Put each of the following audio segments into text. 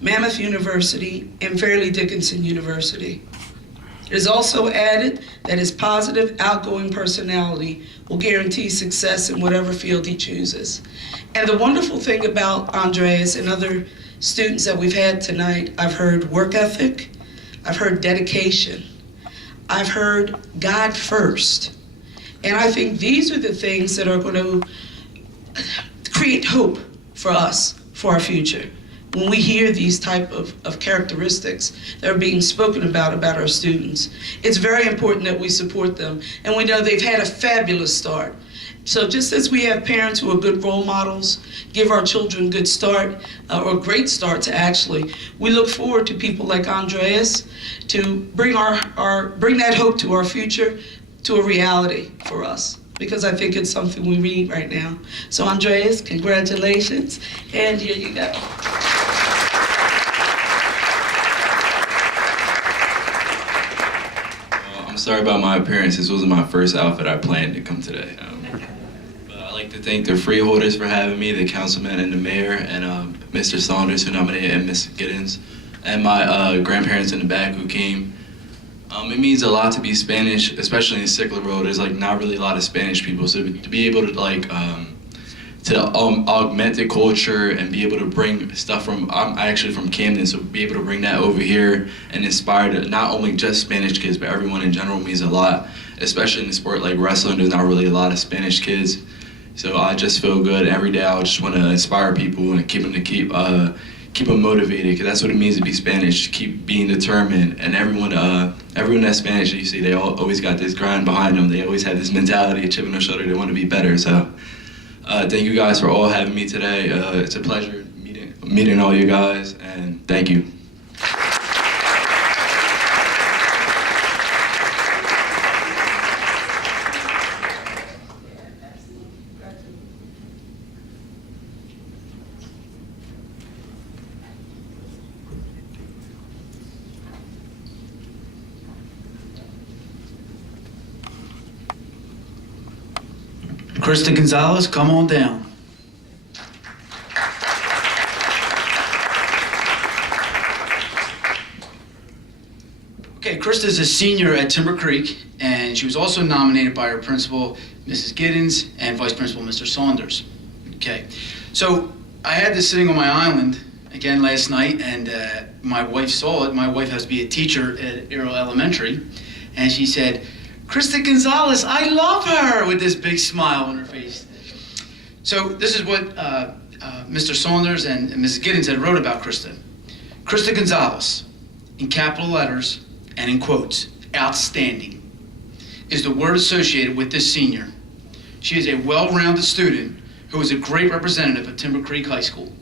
Mammoth University, and Fairleigh Dickinson University. It is also added that his positive, outgoing personality will guarantee success in whatever field he chooses. And the wonderful thing about Andreas and other students that we've had tonight, I've heard work ethic, I've heard dedication, I've heard God first. And I think these are the things that are going to create hope for us, for our future. When we hear these type of characteristics that are being spoken about our students, it's very important that we support them. And we know they've had a fabulous start. So just as we have parents who are good role models, give our children good start, or great starts actually, we look forward to people like Andreas to bring bring that hope to our future, to a reality for us, because I think it's something we need right now. So Andreas, congratulations, and here you go. I'm sorry about my appearance. This wasn't my first outfit I planned to come today. But I'd like to thank the freeholders for having me, the councilman and the mayor, and Mr. Saunders who nominated, and Ms. Giddens, and my grandparents in the back who came. It means a lot to be Spanish, especially in Sickler Road. There's like not really a lot of Spanish people, so to be able to like augment the culture and be able to bring stuff from, I'm actually from Camden, so be able to bring that over here and inspire not only just Spanish kids, but everyone in general means a lot, especially in the sport like wrestling. There's not really a lot of Spanish kids, so I just feel good every day. I just want to inspire people and keep them motivated, because that's what it means to be Spanish. Keep being determined, and everyone that's Spanish, you see, they always got this grind behind them. They always have this mentality, a chip on their shoulder. They want to be better. So thank you guys for all having me today. It's a pleasure meeting all you guys, and thank you. Krista Gonzalez, come on down. Okay, Krista is a senior at Timber Creek, and she was also nominated by her principal, Mrs. Giddens, and vice principal, Mr. Saunders. Okay, so I had this sitting on my island again last night, and my wife saw it. My wife has to be a teacher at Arrow Elementary, and she said, "Krista Gonzalez, I love her," with this big smile on her face. So this is what Mr. Saunders and Mrs. Giddens had wrote about Krista. Krista Gonzalez, in capital letters and in quotes, outstanding, is the word associated with this senior. She is a well-rounded student who is a great representative of Timber Creek High School.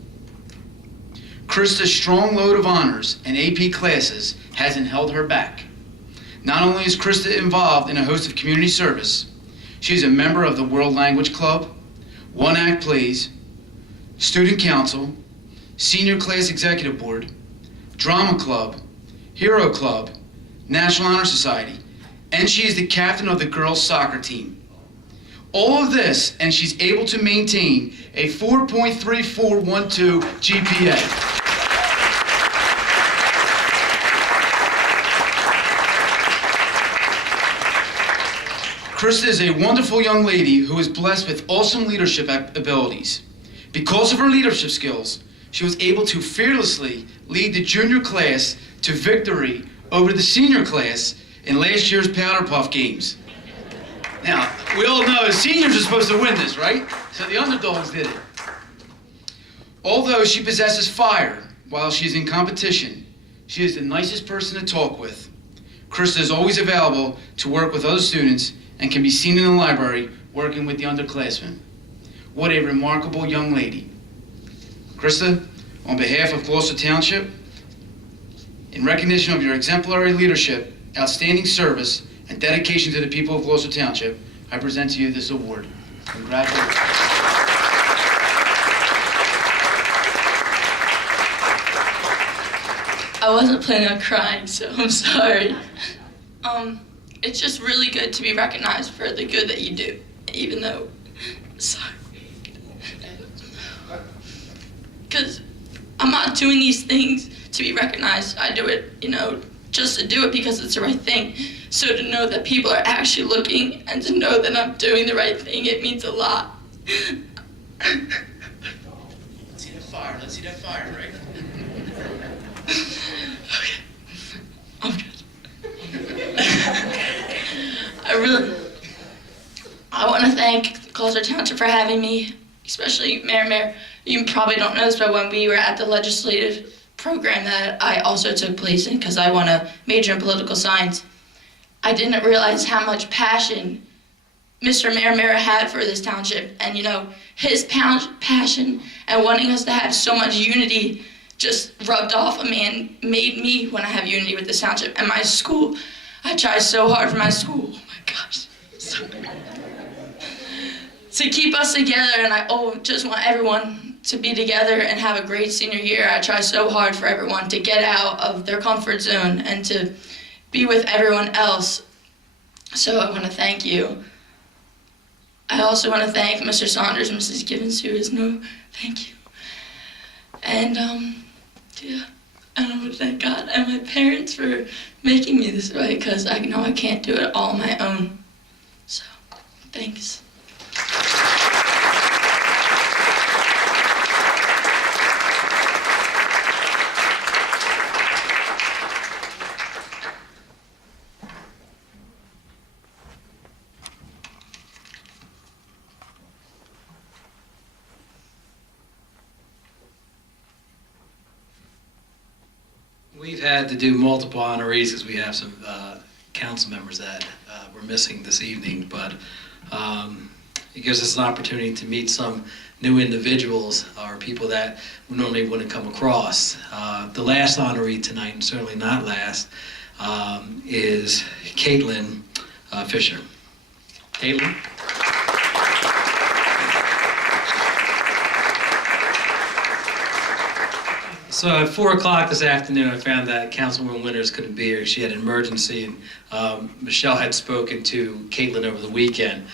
Krista's strong load of honors and AP classes hasn't held her back. Not only is Krista involved in a host of community service, she is a member of the World Language Club, One Act Plays, Student Council, Senior Class Executive Board, Drama Club, Hero Club, National Honor Society, and she is the captain of the girls' soccer team. All of this, and she's able to maintain a 4.3412 GPA. Krista is a wonderful young lady who is blessed with awesome leadership abilities. Because of her leadership skills, she was able to fearlessly lead the junior class to victory over the senior class in last year's Powder Puff games. Now, we all know seniors are supposed to win this, right? So the underdogs did it. Although she possesses fire while she's in competition, she is the nicest person to talk with. Krista is always available to work with other students and can be seen in the library working with the underclassmen. What a remarkable young lady. Krista, on behalf of Gloucester Township, in recognition of your exemplary leadership, outstanding service, and dedication to the people of Gloucester Township, I present to you this award. Congratulations. I wasn't planning on crying, so I'm sorry. It's just really good to be recognized for the good that you do, even though, sorry. Because I'm not not doing these things to be recognized. I do it, just to do it because it's the right thing. So to know that people are actually looking and to know that I'm doing the right thing, it means a lot. Let's see that fire. Let's see that fire, right? Okay. I'm good. I want to thank Gloucester Township for having me, especially Mayor. You probably don't know this, but when we were at the legislative program that I also took place in, because I want to major in political science, I didn't realize how much passion Mr. Mayor had for this township, and his passion and wanting us to have so much unity just rubbed off on me and made me want to have unity with this township. And my school, I try so hard for my school. Oh my gosh. To keep us together, and I just want everyone to be together and have a great senior year. I try so hard for everyone to get out of their comfort zone and to be with everyone else. So I want to thank you. I also want to thank Mr. Saunders and Mrs. Gibbons, who is thank you. And and I want to thank God and my parents for making me this way, because I know I can't do it all on my own. So, thanks. We've had to do multiple honorees because we have some council members that we're missing this evening, but it gives us an opportunity to meet some new individuals or people that we normally wouldn't come across. The last honoree tonight, and certainly not last, is Caitlin Fisher. Caitlin? So at 4 o'clock this afternoon, I found that Councilwoman Winters couldn't be here. She had an emergency, and Michelle had spoken to Caitlin over the weekend.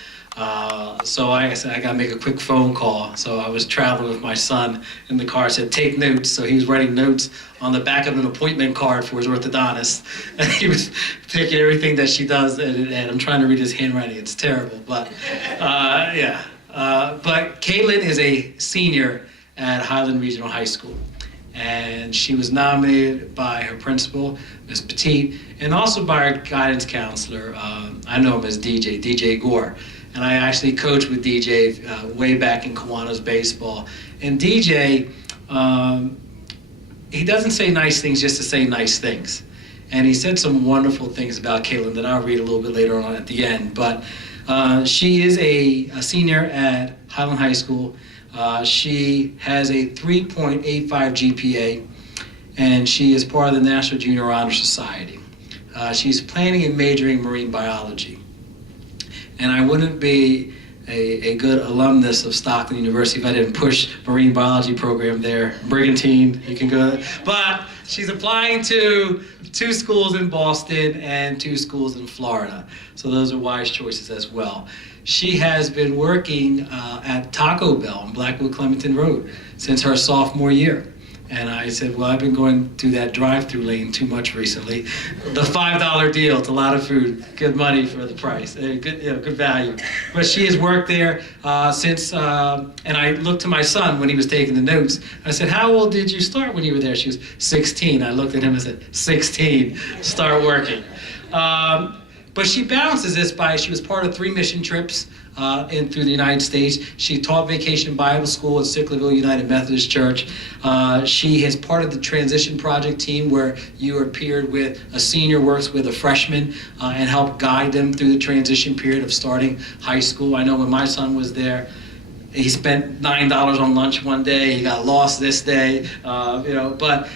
So I said, I gotta make a quick phone call. So I was traveling with my son in the car. I said, take notes. So he was writing notes on the back of an appointment card for his orthodontist. And he was taking everything that she does, and I'm trying to read his handwriting. It's terrible, but yeah. But Caitlin is a senior at Highland Regional High School. And she was nominated by her principal, Ms. Petit, and also by her guidance counselor. I know him as DJ Gore. And I actually coached with DJ way back in Kiwanis baseball. And DJ, he doesn't say nice things just to say nice things. And he said some wonderful things about Caitlin that I'll read a little bit later on at the end. But she is a senior at Highland High School. She has a 3.85 GPA, and she is part of the National Junior Honor Society. She's planning and majoring in marine biology. And I wouldn't be a good alumnus of Stockton University if I didn't push marine biology program there. Brigantine, you can go. But she's applying to 2 schools in Boston and 2 schools in Florida. So those are wise choices as well. She has been working at Taco Bell on Blackwood Clementon Road since her sophomore year. And I said, well, I've been going through that drive-through lane too much recently. The $5 deal, it's a lot of food, good money for the price, good value. But she has worked there since, and I looked to my son when he was taking the notes. I said, how old did you start when you were there? She was 16. I looked at him and said, 16, start working. But she balances this by, she was part of 3 mission trips through the United States. She taught Vacation Bible School at Sicklerville United Methodist Church. She is part of the transition project team where you are paired with a senior works with a freshman and help guide them through the transition period of starting high school. I know when my son was there, he spent $9 on lunch one day. He got lost this day, but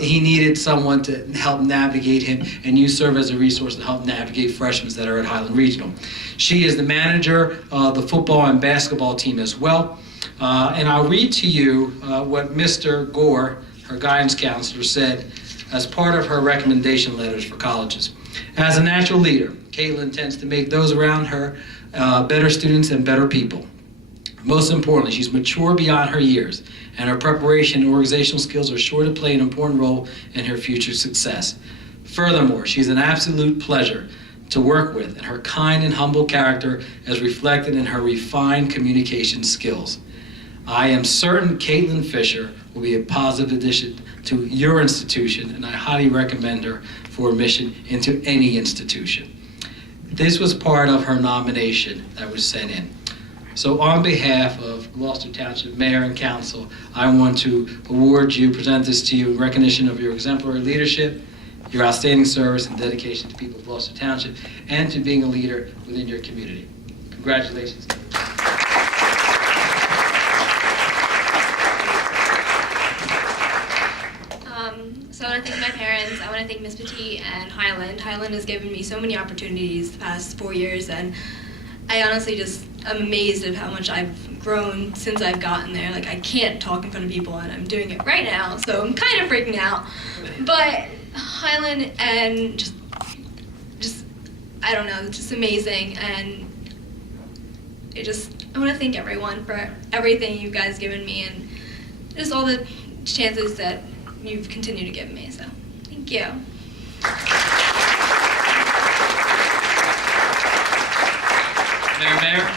he needed someone to help navigate him, and you serve as a resource to help navigate freshmen that are at Highland Regional. She is the manager of the football and basketball team as well. And I'll read to you what Mr. Gore, her guidance counselor, said as part of her recommendation letters for colleges. As a natural leader, Caitlin tends to make those around her better students and better people. Most importantly, she's mature beyond her years, and her preparation and organizational skills are sure to play an important role in her future success. Furthermore, she's an absolute pleasure to work with, and her kind and humble character is reflected in her refined communication skills. I am certain Caitlin Fisher will be a positive addition to your institution, and I highly recommend her for admission into any institution. This was part of her nomination that was sent in. So on behalf of Gloucester Township Mayor and Council, I want to present this to you in recognition of your exemplary leadership, your outstanding service and dedication to people of Gloucester Township, and to being a leader within your community. Congratulations. So I want to thank my parents. I want to thank Miss Petit and Highland. Highland has given me so many opportunities the past 4 years, and I honestly just am amazed at how much I've grown since I've gotten there. Like, I can't talk in front of people, and I'm doing it right now, so I'm kind of freaking out. But Highland and just I don't know, it's just amazing, and I want to thank everyone for everything you guys given me, and just all the chances that you've continued to give me. So, thank you. Mayor.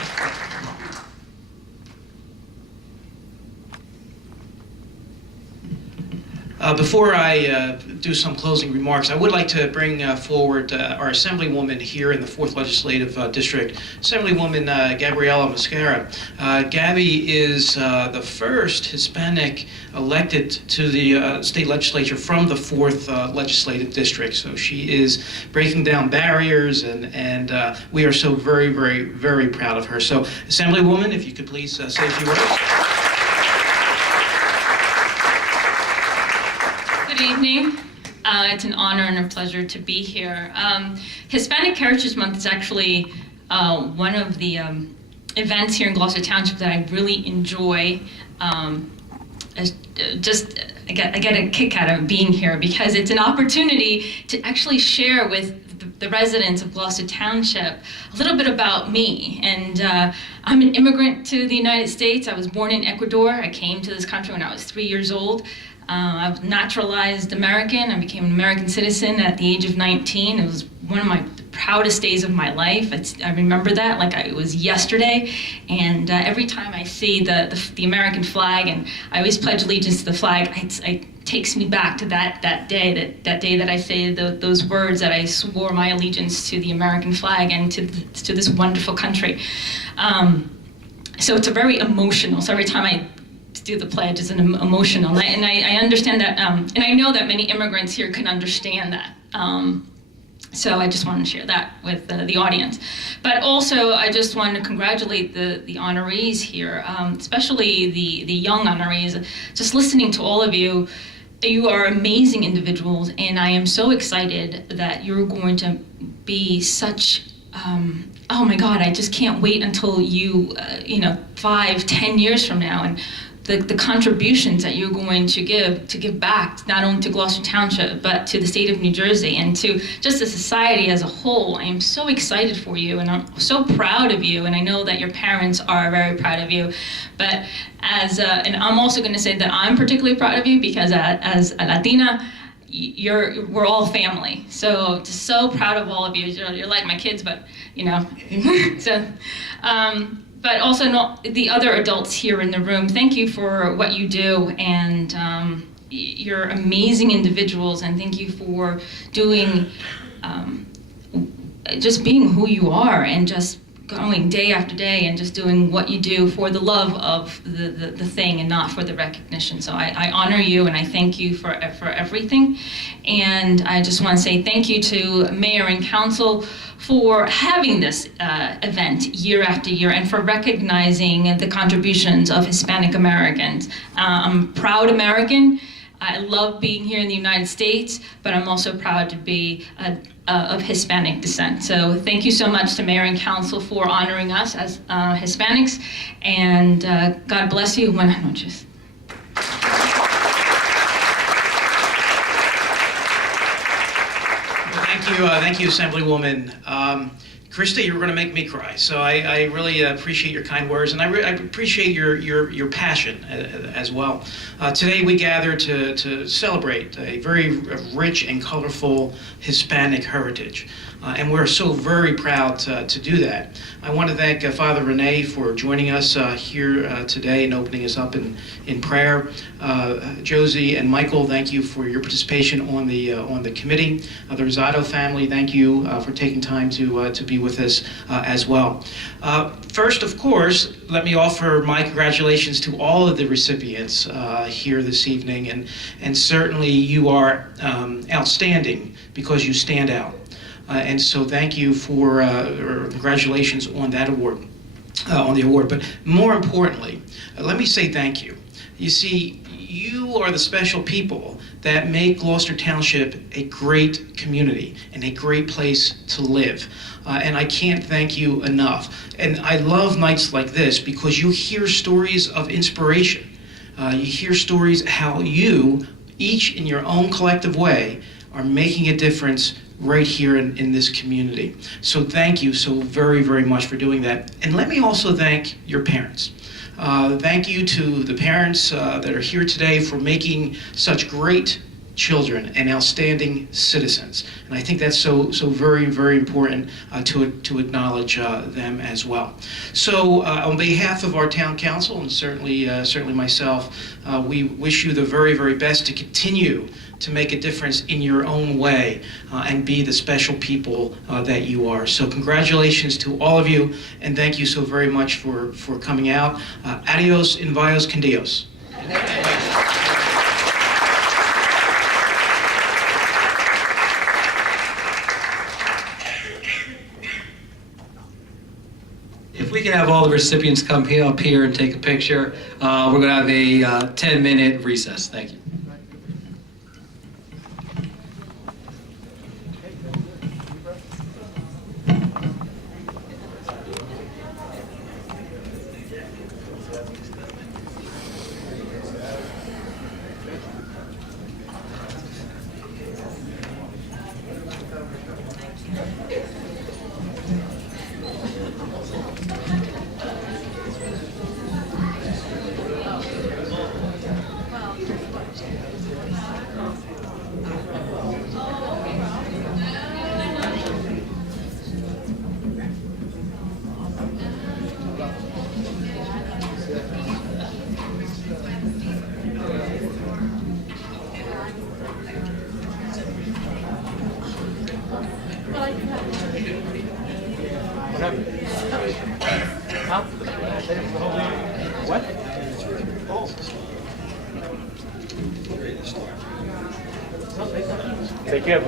Before I do some closing remarks, I would like to bring forward our Assemblywoman here in the 4th Legislative District, Assemblywoman Gabriela Mascara. Gabby is the first Hispanic elected to the state legislature from the 4th Legislative District. So she is breaking down barriers, and we are so very, very, very proud of her. So, Assemblywoman, if you could please say a few words. Good evening. It's an honor and a pleasure to be here. Hispanic Heritage Month is actually one of the events here in Gloucester Township that I really enjoy. I get a kick out of being here because it's an opportunity to actually share with the residents of Gloucester Township a little bit about me. And I'm an immigrant to the United States. I was born in Ecuador. I came to this country when I was 3 years old. I was naturalized American. I became an American citizen at the age of 19. It was one of my proudest days of my life. I remember that like it was yesterday. And every time I see the American flag, and I always pledge allegiance to the flag, it takes me back to that day that I say those words that I swore my allegiance to the American flag and to this wonderful country. So it's a very emotional. So every time I do the pledge, it's an emotional, and I understand that, and I know that many immigrants here can understand that. So I just wanted to share that with the audience. But also, I just wanted to congratulate the honorees here, especially the young honorees. Just listening to all of you, you are amazing individuals, and I am so excited that you're going to be such, oh my God, I just can't wait until 5-10 years from now, and the contributions that you're going to give back, not only to Gloucester Township, but to the state of New Jersey and to just the society as a whole. I am so excited for you, and I'm so proud of you, and I know that your parents are very proud of you. But and I'm also going to say that I'm particularly proud of you because as a Latina, we're all family. So just so proud of all of you. You're like my kids, but so. But also the other adults here in the room, thank you for what you do, and you're amazing individuals, and thank you for doing, just being who you are, and just going day after day, and just doing what you do for the love of the thing and not for the recognition. So I honor you, and I thank you for everything. And I just want to say thank you to Mayor and Council for having this event year after year, and for recognizing the contributions of Hispanic Americans. I'm a proud American. I love being here in the United States, but I'm also proud to be of Hispanic descent. So thank you so much to Mayor and Council for honoring us as Hispanics, and God bless you. Buenas noches. Thank you, Assemblywoman. Krista, you were going to make me cry. So I really appreciate your kind words, and I appreciate your passion as well. Today we gather to celebrate a very rich and colorful Hispanic heritage. And we're so very proud to do that. I want to thank Father Rene for joining us here today and opening us up in prayer. Josie and Michael, thank you for your participation on the committee. The Rosado family, thank you for taking time to be with us as well. First, of course, let me offer my congratulations to all of the recipients here this evening, and certainly you are outstanding because you stand out. And so thank you for, or congratulations on that award, on the award. But more importantly, let me say thank you. You see, you are the special people that make Gloucester Township a great community and a great place to live. And I can't thank you enough. And I love nights like this because you hear stories of inspiration. You hear stories how you, each in your own collective way, are making a difference right here in this community. So thank you so very, very much for doing that. And let me also thank your parents. Thank you to the parents that are here today for making such great children and outstanding citizens. And I think that's so very, very important to acknowledge them as well. So on behalf of our town council and certainly myself, we wish you the very, very best to continue to make a difference in your own way and be the special people that you are. So congratulations to all of you, and thank you so very much for coming out. Adios, envios, con Dios. If we can have all the recipients come up here and take a picture, we're going to have a 10-minute recess. Thank you. What? Take care.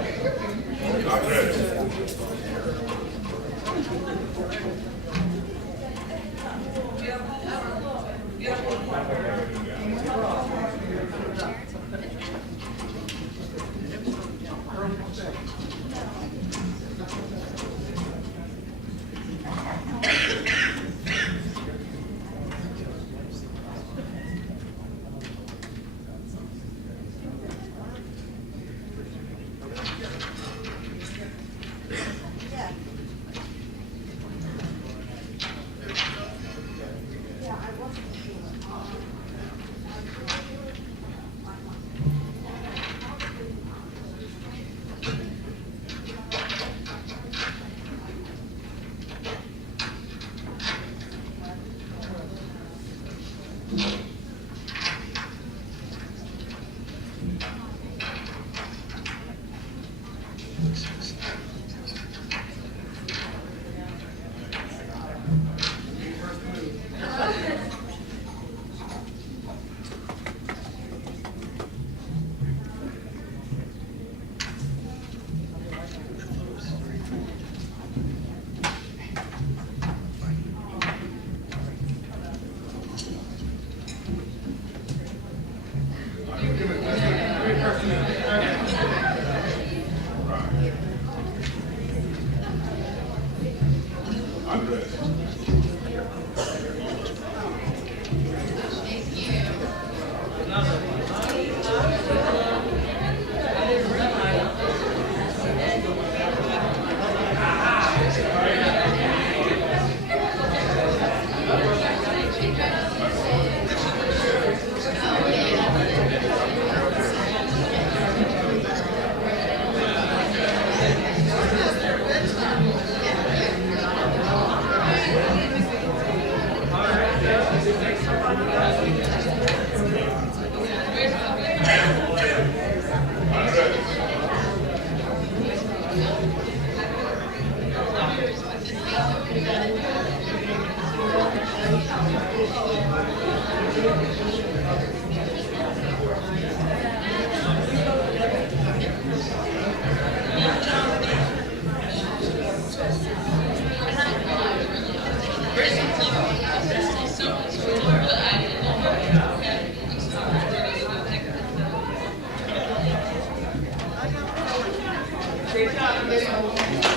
Great job, Miss.